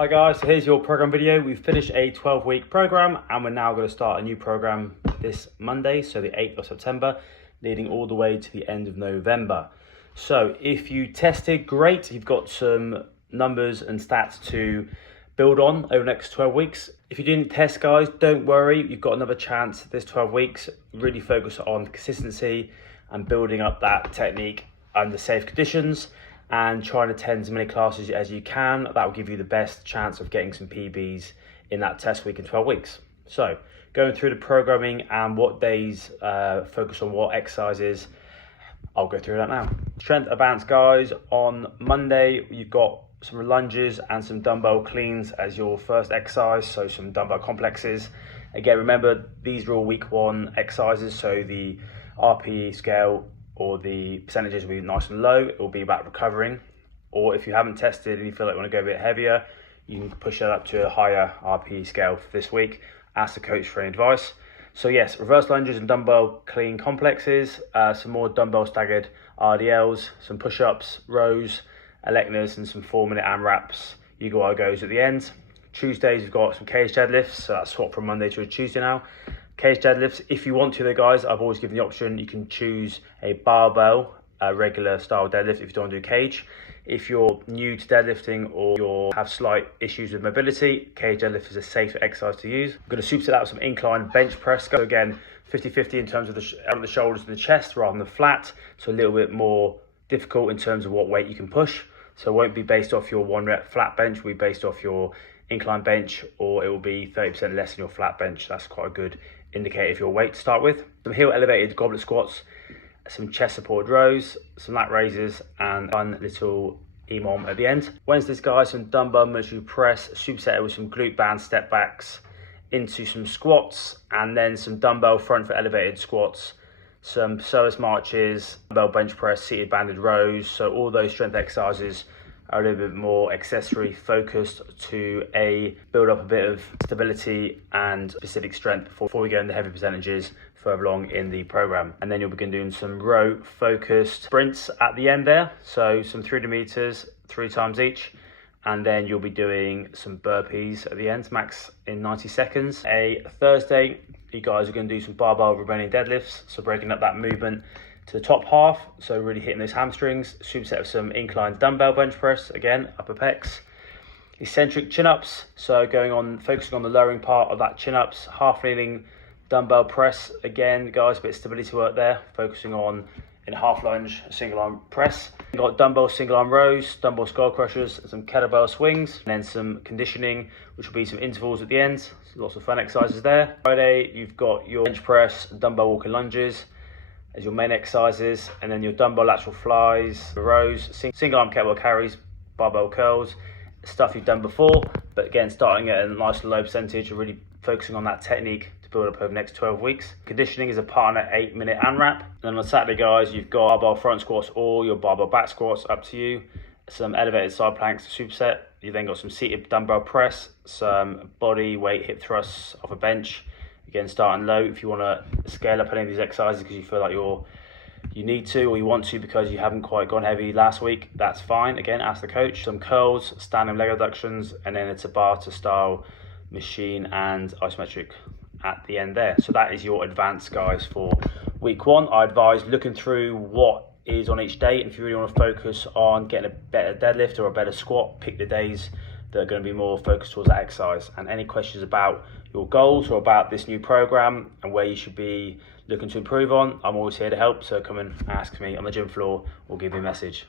Hi guys, so here's your program video. We've finished a 12-week program and we're now going to start a new program this Monday, so the 8th of September, leading all the way to the end of November. So if you tested, great, you've got some numbers and stats to build on over the next 12 weeks. If you didn't test, guys, don't worry, you've got another chance this 12 weeks. Really focus on consistency and building up that technique under safe conditions, and trying to attend as many classes as you can. That will give you the best chance of getting some PBs in that test week in 12 weeks. So going through the programming and what days focus on what exercises, I'll go through that now. Strength advance, guys. On Monday, you've got some lunges and some dumbbell cleans as your first exercise, so some dumbbell complexes. Again, remember, these are all week 1 exercises, so the RPE scale or the percentages will be nice and low. It will be about recovering. Or if you haven't tested and you feel like you want to go a bit heavier, you can push that up to a higher RPE scale for this week. Ask the coach for any advice. So yes, reverse lunges and dumbbell clean complexes, some more dumbbell staggered RDLs, some push-ups, rows, Electors, and some 4-minute AMRAPs, Yugo-Goes at the end. Tuesdays, we've got some cage deadlifts, so that's swapped from Monday to a Tuesday now. Cage deadlifts, if you want to though, guys, I've always given the option, you can choose a barbell, a regular style deadlift if you don't want to do cage. If you're new to deadlifting or you have slight issues with mobility, cage deadlift is a safer exercise to use. I'm going to superset that with some incline bench press. So again, 50-50 in terms of the shoulders and the chest rather than flat, so a little bit more difficult in terms of what weight you can push. So it won't be based off your 1 rep flat bench, it will be based off your incline bench, or it will be 30% less than your flat bench. That's quite a good indicator of your weight to start with. Some heel elevated goblet squats, some chest supported rows, some lat raises, and one little EMOM at the end. Wednesdays, guys, some dumbbell military press, superset with some glute band step backs into some squats, and then some dumbbell front foot elevated squats, some psoas marches, dumbbell bench press, seated banded rows. So all those strength exercises are a little bit more accessory focused to build up a bit of stability and specific strength before we go into heavy percentages further along in the program. And then you'll begin doing some row focused sprints at the end there. So some 300 meters, 3 times each. And then you'll be doing some burpees at the end, max in 90 seconds. A Thursday, you guys are going to do some barbell Romanian deadlifts. So breaking up that movement to the top half, so really hitting those hamstrings. Superset of some inclined dumbbell bench press, again, upper pecs. Eccentric chin-ups, so focusing on the lowering part of that chin-ups. Half kneeling dumbbell press, again, guys, a bit of stability work there, focusing on in half lunge, single arm press. We've got dumbbell single arm rows, dumbbell skull crushers, and some kettlebell swings, and then some conditioning, which will be some intervals at the end. So lots of fun exercises there. Friday, you've got your bench press, dumbbell walking lunges as your main exercises, and then your dumbbell lateral flies, rows, single arm kettlebell carries, barbell curls, stuff you've done before, but again, starting at a nice low percentage and really focusing on that technique to build up over the next 12 weeks. Conditioning is a partner 8-minute AMRAP. And then on Saturday, guys, you've got barbell front squats or your barbell back squats, up to you. Some elevated side planks superset. You've then got some seated dumbbell press, some body weight hip thrusts off a bench. Again, starting low. If you want to scale up any of these exercises because you feel like you need to or you want to because you haven't quite gone heavy last week, that's fine. Again, ask the coach. Some curls, standing leg abductions, and then it's a Tabata style machine and isometric at the end there. So that is your advance, guys, for week 1. I advise looking through what is on each day, and if you really want to focus on getting a better deadlift or a better squat, pick the days that are going to be more focused towards that exercise. And any questions about your goals or about this new program and where you should be looking to improve on, I'm always here to help. So come and ask me on the gym floor or give me a message.